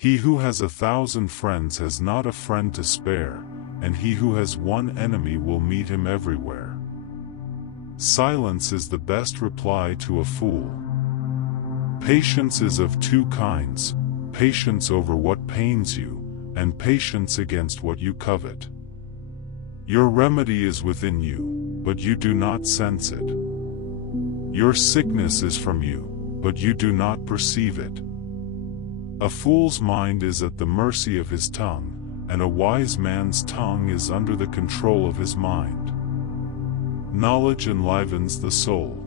He who has 1,000 friends has not a friend to spare, and he who has one enemy will meet him everywhere. Silence is the best reply to a fool. Patience is of two kinds, patience over what pains you, and patience against what you covet. Your remedy is within you, but you do not sense it. Your sickness is from you, but you do not perceive it. A fool's mind is at the mercy of his tongue, and a wise man's tongue is under the control of his mind. Knowledge enlivens the soul.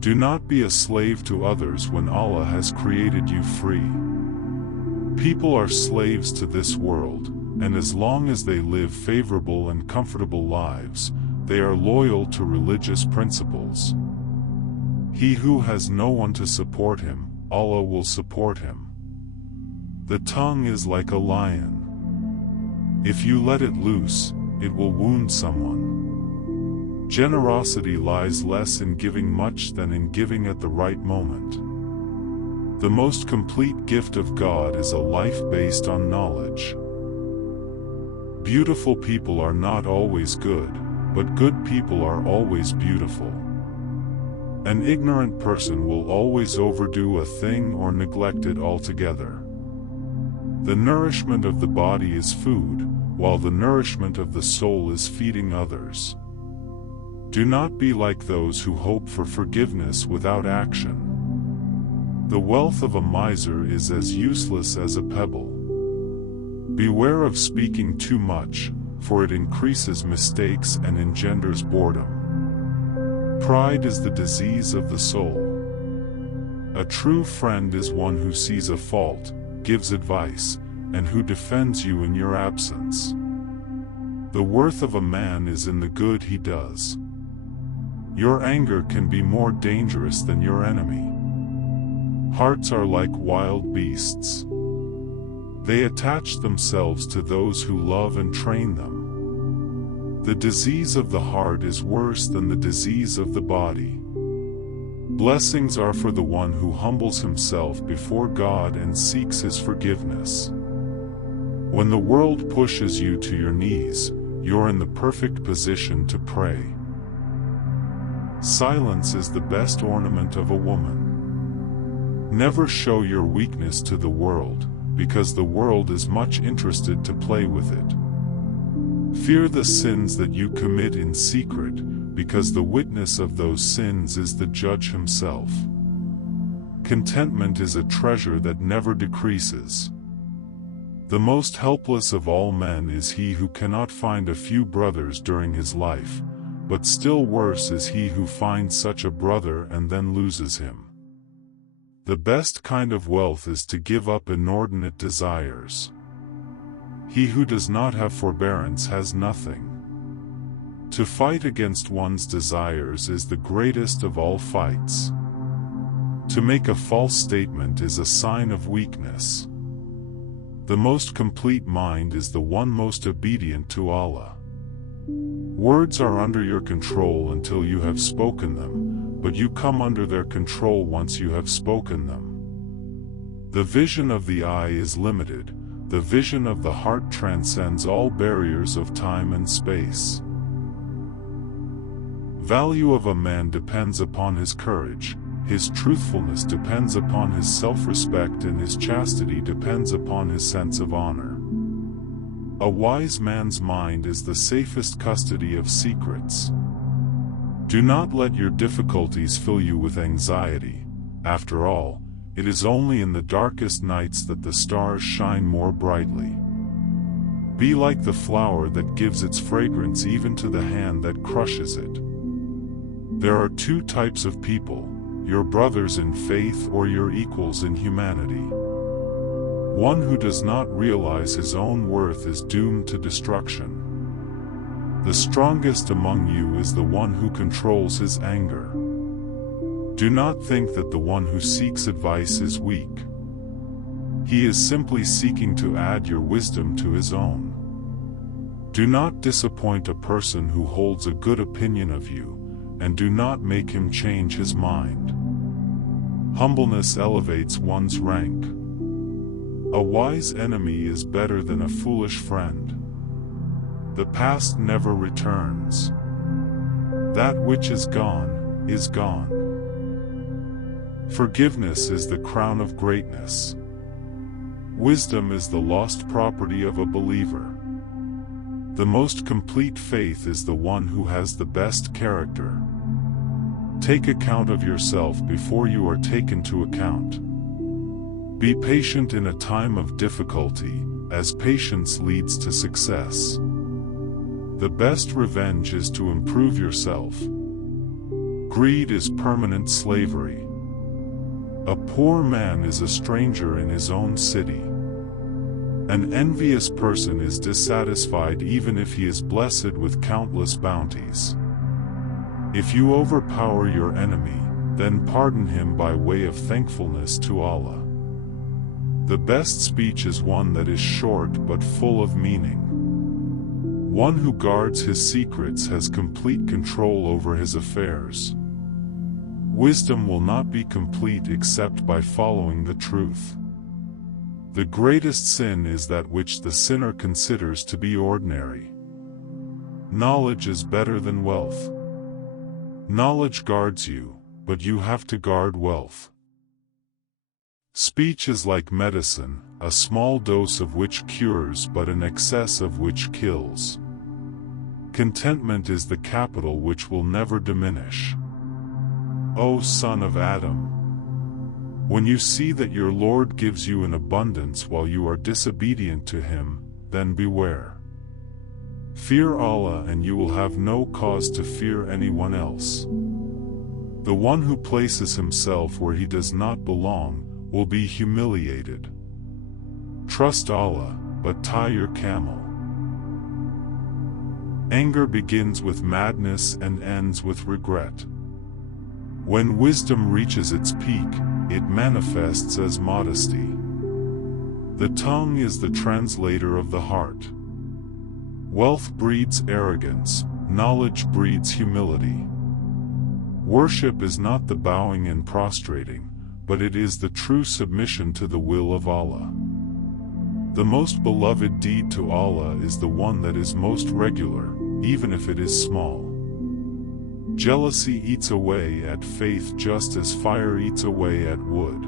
Do not be a slave to others when Allah has created you free. People are slaves to this world, and as long as they live favorable and comfortable lives, they are loyal to religious principles. He who has no one to support him, Allah will support him. The tongue is like a lion. If you let it loose, it will wound someone. Generosity lies less in giving much than in giving at the right moment. The most complete gift of God is a life based on knowledge. Beautiful people are not always good, but good people are always beautiful. An ignorant person will always overdo a thing or neglect it altogether. The nourishment of the body is food, while the nourishment of the soul is feeding others. Do not be like those who hope for forgiveness without action. The wealth of a miser is as useless as a pebble. Beware of speaking too much, for it increases mistakes and engenders boredom. Pride is the disease of the soul. A true friend is one who sees a fault, gives advice, and who defends you in your absence. The worth of a man is in the good he does. Your anger can be more dangerous than your enemy. Hearts are like wild beasts. They attach themselves to those who love and train them. The disease of the heart is worse than the disease of the body. Blessings are for the one who humbles himself before God and seeks His forgiveness. When the world pushes you to your knees, you're in the perfect position to pray. Silence is the best ornament of a woman. Never show your weakness to the world, because the world is much interested to play with it. Fear the sins that you commit in secret, because the witness of those sins is the judge himself. Contentment is a treasure that never decreases. The most helpless of all men is he who cannot find a few brothers during his life, but still worse is he who finds such a brother and then loses him. The best kind of wealth is to give up inordinate desires. He who does not have forbearance has nothing. To fight against one's desires is the greatest of all fights. To make a false statement is a sign of weakness. The most complete mind is the one most obedient to Allah. Words are under your control until you have spoken them, but you come under their control once you have spoken them. The vision of the eye is limited, the vision of the heart transcends all barriers of time and space. Value of a man depends upon his courage, his truthfulness depends upon his self-respect, and his chastity depends upon his sense of honor. A wise man's mind is the safest custody of secrets. Do not let your difficulties fill you with anxiety. After all, it is only in the darkest nights that the stars shine more brightly. Be like the flower that gives its fragrance even to the hand that crushes it. There are two types of people, your brothers in faith or your equals in humanity. One who does not realize his own worth is doomed to destruction. The strongest among you is the one who controls his anger. Do not think that the one who seeks advice is weak. He is simply seeking to add your wisdom to his own. Do not disappoint a person who holds a good opinion of you, and do not make him change his mind. Humbleness elevates one's rank. A wise enemy is better than a foolish friend. The past never returns. That which is gone, is gone. Forgiveness is the crown of greatness. Wisdom is the lost property of a believer. The most complete faith is the one who has the best character. Take account of yourself before you are taken to account. Be patient in a time of difficulty, as patience leads to success. The best revenge is to improve yourself. Greed is permanent slavery. A poor man is a stranger in his own city. An envious person is dissatisfied even if he is blessed with countless bounties. If you overpower your enemy, then pardon him by way of thankfulness to Allah. The best speech is one that is short but full of meaning. One who guards his secrets has complete control over his affairs. Wisdom will not be complete except by following the truth. The greatest sin is that which the sinner considers to be ordinary. Knowledge is better than wealth. Knowledge guards you, but you have to guard wealth. Speech is like medicine, a small dose of which cures but an excess of which kills. Contentment is the capital which will never diminish. O son of Adam! When you see that your Lord gives you an abundance while you are disobedient to Him, then beware. Fear Allah and you will have no cause to fear anyone else. The one who places himself where he does not belong will be humiliated. Trust Allah, but tie your camel. Anger begins with madness and ends with regret. When wisdom reaches its peak, it manifests as modesty. The tongue is the translator of the heart. Wealth breeds arrogance, knowledge breeds humility. Worship is not the bowing and prostrating, but it is the true submission to the will of Allah. The most beloved deed to Allah is the one that is most regular, even if it is small. Jealousy eats away at faith just as fire eats away at wood.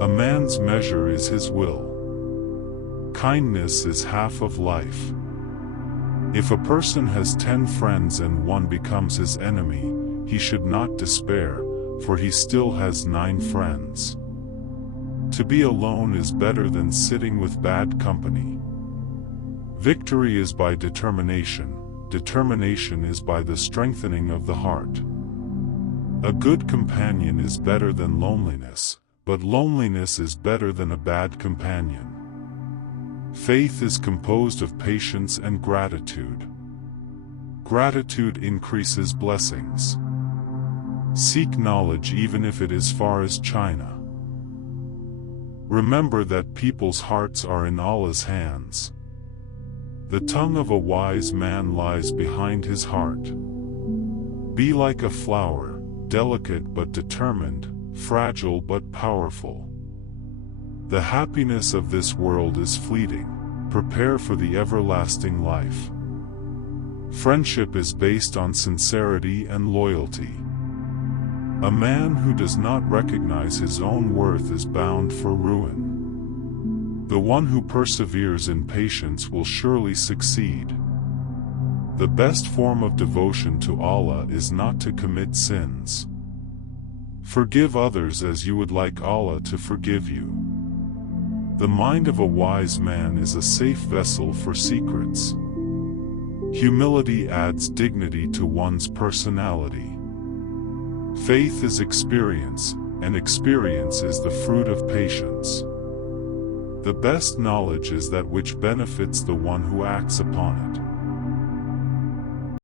A man's measure is his will. Kindness is half of life. If a person has 10 friends and one becomes his enemy, he should not despair, for he still has 9 friends. To be alone is better than sitting with bad company. Victory is by determination. Determination is by the strengthening of the heart. A good companion is better than loneliness, but loneliness is better than a bad companion. Faith is composed of patience and gratitude. Gratitude increases blessings. Seek knowledge even if it is far as China. Remember that people's hearts are in Allah's hands. The tongue of a wise man lies behind his heart. Be like a flower, delicate but determined, fragile but powerful. The happiness of this world is fleeting. Prepare for the everlasting life. Friendship is based on sincerity and loyalty. A man who does not recognize his own worth is bound for ruin. The one who perseveres in patience will surely succeed. The best form of devotion to Allah is not to commit sins. Forgive others as you would like Allah to forgive you. The mind of a wise man is a safe vessel for secrets. Humility adds dignity to one's personality. Faith is experience, and experience is the fruit of patience. The best knowledge is that which benefits the one who acts upon it.